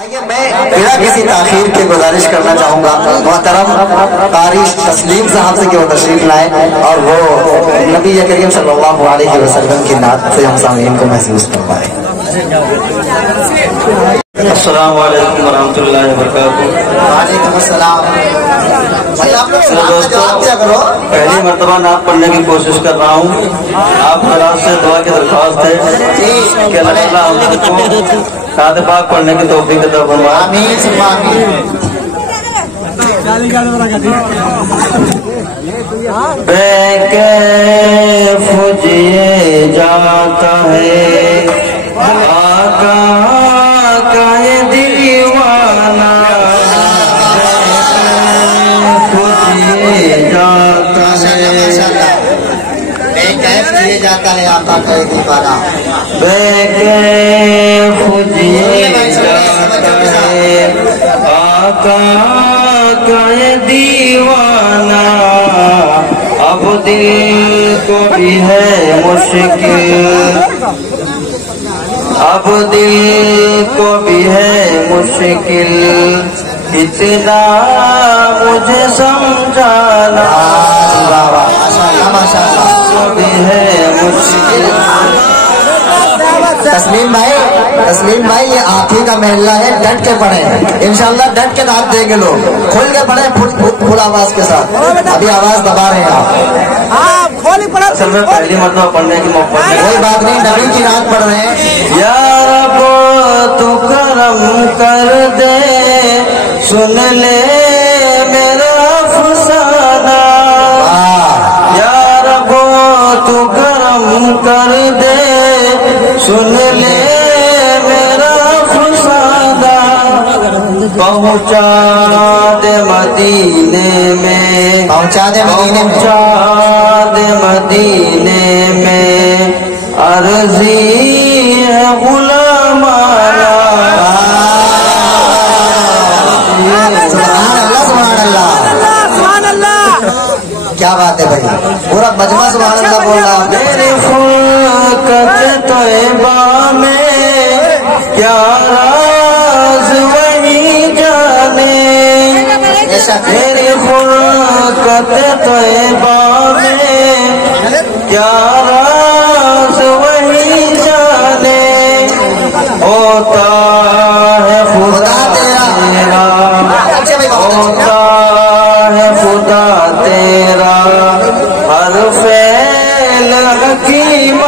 آئیے میں بنا کسی تاخیر کے گزارش کرنا چاہوں گا محترم قاری تسلیم صاحب سے کہ وہ تشریف لائیں اور وہ نبی کریم صلی اللہ علیہ وسلم کی نعت سے ہم سامعین کو محسوس کروائیں۔ السلام علیکم ورحمۃ اللہ وبرکاتہ۔ وعلیکم السلام۔ دوستو پہلی مرتبہ نعت پڑھنے کی کوشش کر رہا ہوں، آپ حضرات سے دعا کی درخواست ہے کہ اللہ تعالیٰ ہم سب کو نعت پاک پڑھنے کی توفیق عطا فرمائے۔ آمین ثم آمین۔ بے کیف جیے جاتا ہے آقا کا یہ دیوانہ، بے کیف جیے جاتا ہے آقا کا یہ دیوانہ، بے کیف جیے جاتا ہے آقا کا یہ دیوانہ، اب دل کو بھی ہے مشکل، اب دل کو بھی ہے مشکل، اتنا مجھے سمجھانا کو بھی ہے مشکل۔ تسلیم بھائی یہ آپ ہی کا محلہ ہے، ڈٹ کے پڑھیں انشاءاللہ، ڈٹ کے دعوت دیں گے لوگ، کھل کے پڑھیں پھول آواز کے ساتھ، ابھی آواز دبا رہے ہیں آپ، اصل میں پہلی مرتبہ پڑھنے کی موقع ہے، کوئی بات نہیں، نبی کی نعت پڑھ رہے ہیں۔ یا رب تو کرم کر دے، سن لے میرا افسانہ، یا رب تو کرم کر دے، سن لے میرا افسانہ، پہنچا دے مدینے میں، پہنچا دے مدینے میں، پہنچا دے مدینے میں، عرضی ہے غلامانہ۔ کیا بات ہے بھائی، پورا مجمع سبحان اللہ بول رہا ہے۔ میرے خلقت طیبہ میں کیا راز وہی جانے، میرے خلقت طیبہ میں کیا راز وہی جانے، ہوتا ہے خدا تیرا، ہوتا ہے خدا تیرا، ہر فعل حکیم۔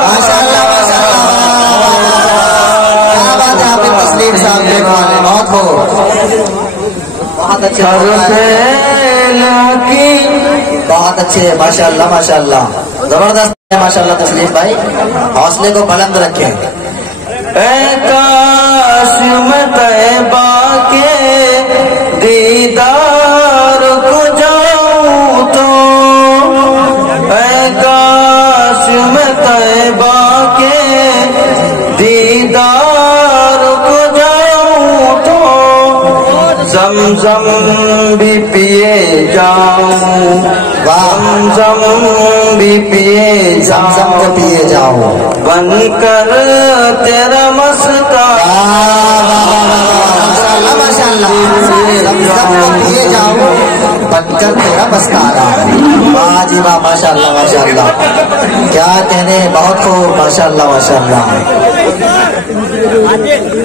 تسلیم صاحب بہت ہو، بہت اچھے، بہت اچھے، ماشاء اللہ ماشاء اللہ، زبردست ہے ماشاء اللہ۔ تسلیم بھائی حوصلے کو بلند رکھیں۔ اے کاش میں طیبہ کے دیدار کو جاؤں تو، اے کاش میں طیبہ کے دیدار کو جاؤں تو، زمزم بھی پیے جاؤں، زمزم بھی پیے زمزم پیے جاؤ، بن کر تیرا مستانہ، ماشاء اللہ پیے جاؤ بن کر تیرا مستانہ۔ واہ جی واہ، ماشاء اللہ ماشاء اللہ، کیا کہنے، بہت خوب، ماشاء اللہ ماشاء اللہ۔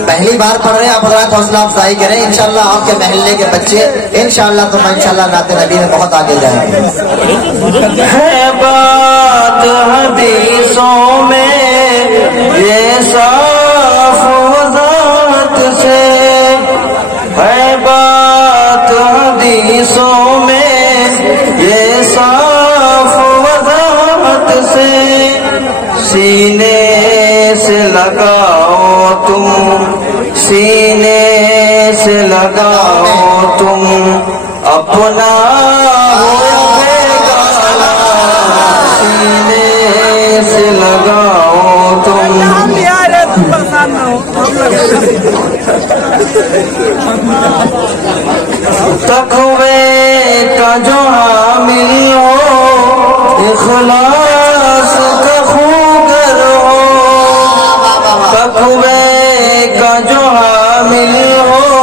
پہلی بار پڑھ رہے ہیں آپ حضرات، حوصلہ افزائی کریں، انشاءاللہ آپ کے محلے کے بچے انشاءاللہ تم انشاءاللہ نعت نبی میں بہت آگے جائیں گے۔ ہے بات حدیثوں میں یہ صاف وضاحت سے، ہے بات حدیثوں میں یہ صاف وضاحت سے، سینے سے لگاؤ تم، سینے سے لگاؤ تم اپنا سینے سے لگاؤ تم، تقوی کا جو حامل ہو، اخلاص کا خوگر ہو، تقوی کا جو حامل ہو،